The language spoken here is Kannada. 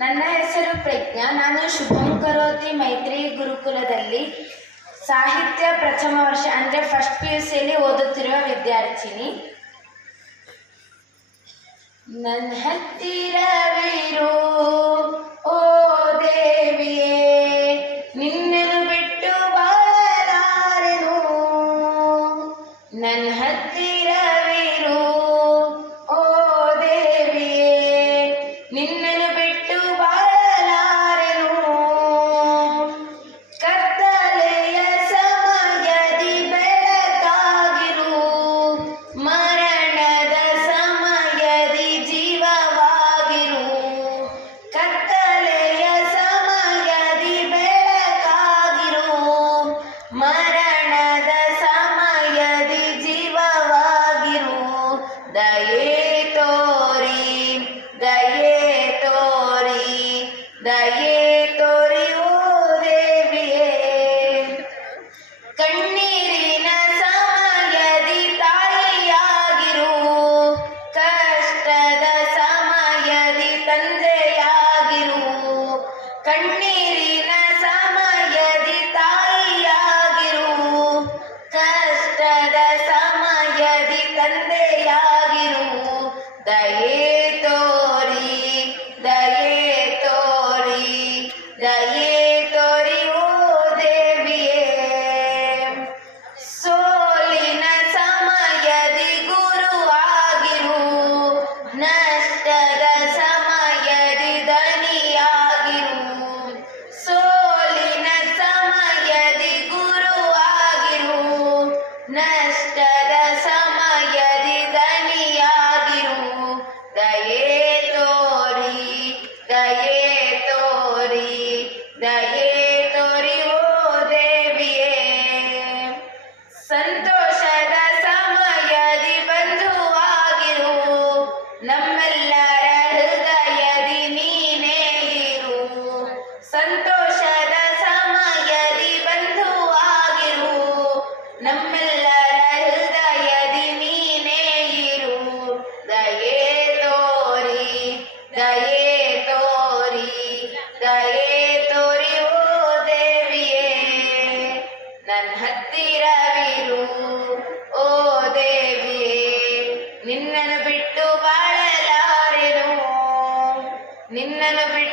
ನನ್ನ ಹೆಸರು ಪ್ರಜ್ಞಾ. ನಾನು ಶುಭಂ ಕರೋತಿ ಮೈತ್ರಿ ಗುರುಕುಲದಲ್ಲಿ ಸಾಹಿತ್ಯ ಪ್ರಥಮ ವರ್ಷ ಅಂದರೆ ಫಸ್ಟ್ PUCಯಲ್ಲಿ ಓದುತ್ತಿರುವ ವಿದ್ಯಾರ್ಥಿನಿ. ನನ್ನ ಹತ್ತಿರವಿರು ಓ ದೇವಿಯೇ, ನಿನ್ನನ್ನು ಬಿಟ್ಟು ಬಾಳಲಾರೆನು. ನನ್ನ ಹತ್ತಿರವಿರು ಓ ದೇವಿಯೇ, ನಿನ್ನನ್ನು ಬಿಟ್ಟು ಬಾಳಲಾರೆನು. ಕತ್ತಲೆಯ ಸಮಯದಿ ಬೆಳಕಾಗಿರು, ಮರಣದ ಸಮಯದಿ ಜೀವವಾಗಿರು. ಕತ್ತಲೆಯ ಸಮಯದಿ ಬೆಳಕಾಗಿರು, ಮರಣದ ಸಮಯದಿ ಜೀವವಾಗಿರು. ದಯೆ ತೋರಿ ದಯೆ ತೋರಿ ದಯೆ ತೋರಿ ಓ ದೇವಿಯೇ. ಕಣ್ಣೀರಿನ ಸಮಯದಿ ತಾಯಿಯಾಗಿರು, ಕಷ್ಟದ ಸಮಯದಿ ತಂದೆಯಾಗಿರು. ಕಣ್ಣೀರಿನ ಸಮಯದಿ ತಾಯಿಯಾಗಿರು, ಕಷ್ಟದ ಸಮಯದಿ ತಂದೆಯಾಗಿರು. ದಯೆ ತೋರಿ ದಯೆ ತೋರಿ ದಯೆ ತೋರಿ ಓ ದೇವಿಯೇ. ಸೋಲಿನ ಸಮಯದಿ ಗುರುವಾಗಿರು, ನಷ್ಟದ ಸಮಯದಿ ದನಿಯಾಗಿರು. ಸೋಲಿನ ಸಮಯದಿ ಗುರುವಾಗಿರು, ನಷ್ಟದ ಸಮಯದಿ ದನಿಯಾಗಿರು. ದಯೆ ತೋರಿ ದಯೆ ತೋರಿ ದಯೆ ತೋರಿ ಓ ದೇವಿಯೇ. ಸಂತೋಷದ ಸಮಯದಿ ಬಂಧುವಾಗಿರು, ನಮ್ಮೆಲ್ಲರ ಹೃದಯದಿ ನೀನೇ ಇರು. ಸಂತೋಷದ ಸಮಯದಿ ಬಂಧುವಾಗಿರು, ನಮ್ಮೆಲ್ಲರ ಹೃದಯದಿ ನೀನೇ ಇರು. ದಯೆ ತೋರಿ ದಯೆ ತೋರಿ ದಯೆ ತೋರಿ ಓ ದೇವಿಯೇ. ನನ್ನ ಹತ್ತಿರವಿರು ಓ ದೇವಿಯೇ, ನಿನ್ನನ್ನು ಬಿಟ್ಟು ಬಾಳಲಾರೆನು. ನಿನ್ನನ್ನು ಬಿಟ್ಟು